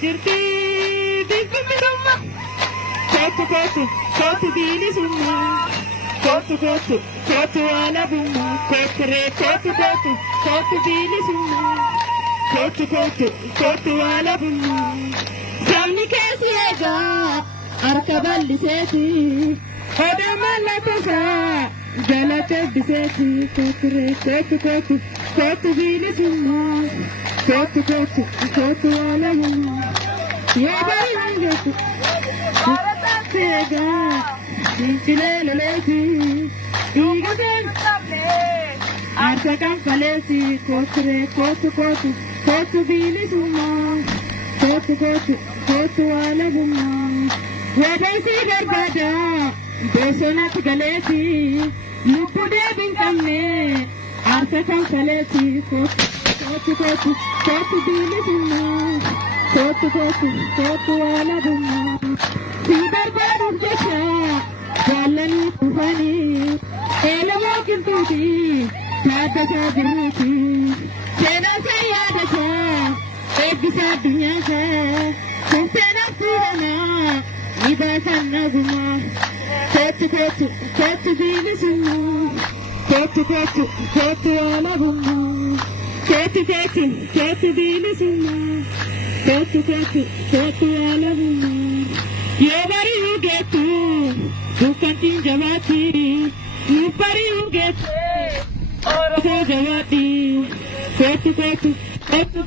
Jirti biqilti dhumma kootu biilisumma kootu alabumma kootu biilisumma kootu alabumma sabni keessi eegaa harka bal'iseeti odaa mallattoosaa jala cabbiseeti kootu biilisumma kootu alabumma yoo baay'inaan jettu seegaa fincilee loleeti dhiigateen harka kanfaleeti kootu biilisumma kootu alabumma wabeesii barbaada bosonatti galeeti lubbu deebiin qabne harka kanfaleeti kootu biilisumma kootu alabumma si barbaaduuf jecha jaallanii dhufanii eelamoo qilxuuti taaddasaa jirruuti seenaa isaa yaadasaa eebbisaa addunyaasa kunseenaa fuudhamaa ni baasan nagumaa kootu biilisumma kootu alabumma kootu biilisumma kootu alabumma yoo bari'uu geettu dukkantiin jabaatti nu bari'uu geettu orosoo jabaatti kootu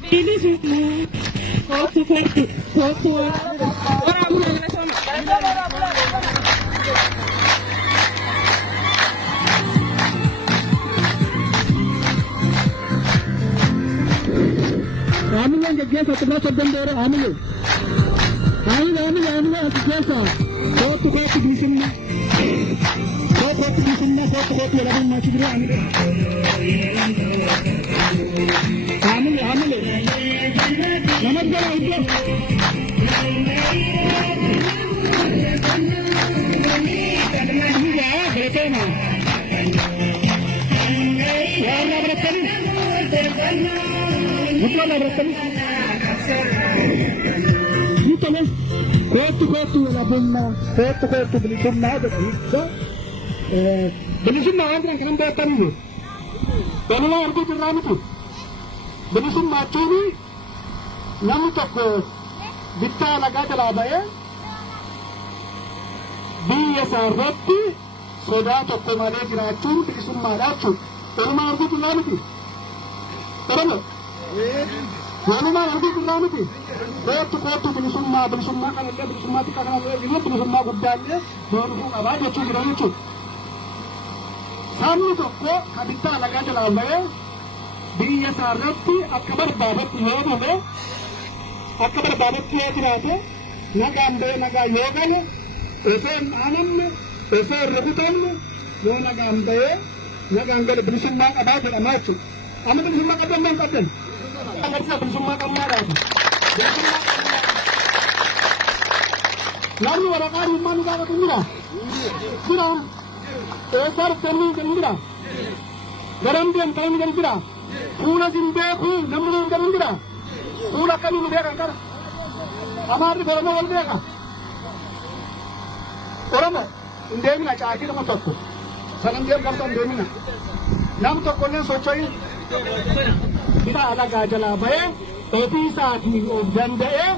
biilisumma kootu Amileen geggeessa xirraa sabdandeera amilee as keessa kootu biilisumma kootu alabumma achi jiru amilee nama jala iddoo beekena waan abratanii mutlaka abratanii Ditole, kootu alabumma kootu bilisummaa jedhanii bilisummaa waan jiran kan beekaniif walumaa arguu jirraa miti bilisummaa jechuun namni tokko bittaa lagaa jalaa ba'ee biyya isaa irratti sodaa tokko malee jiraachuun bilisummaadha jechuudha. Walumaa arguu jirraa miti. Walumaa arguu jirraa miti. Kootu bilisummaa kanallee bilisummaa xiqqaa kanallee bilisummaa guddaallee doonuu qabaa jechuu jira jechuudha. Sabni tokko kan bittaa lagaa jalaa ba'ee biyya isaa irratti akka barbaadetti yoo dhufe akka barbaadetti yoo jiraate nagaan ba'ee nagaa yoo gale osoo hin dhaanamne osoo hin rukutamne yoo nagaan ba'ee nagaan gale bilisummaa qabaa jedhama jechuudha. Amma bilisummaa qabdan moo hin qabdan? Bilisummaa qabnaadhaati. Namni waraqaa dhimmaa nu gaafatu jira. Eessaa dhuftanii hin jira. Garam deemtanii hin jira. Fuula sin beeku namni hin garin jira. Fuula akkamii nu beekan kana. Amaarri Oromoo wal beeka. Oromoo hin deemina caakii nama tokko. Sanan deem qabda hin deemina. Nam tokkollee socho'ii bitaa alagaa jalaa ba'ee ofii isaatiin of danda'ee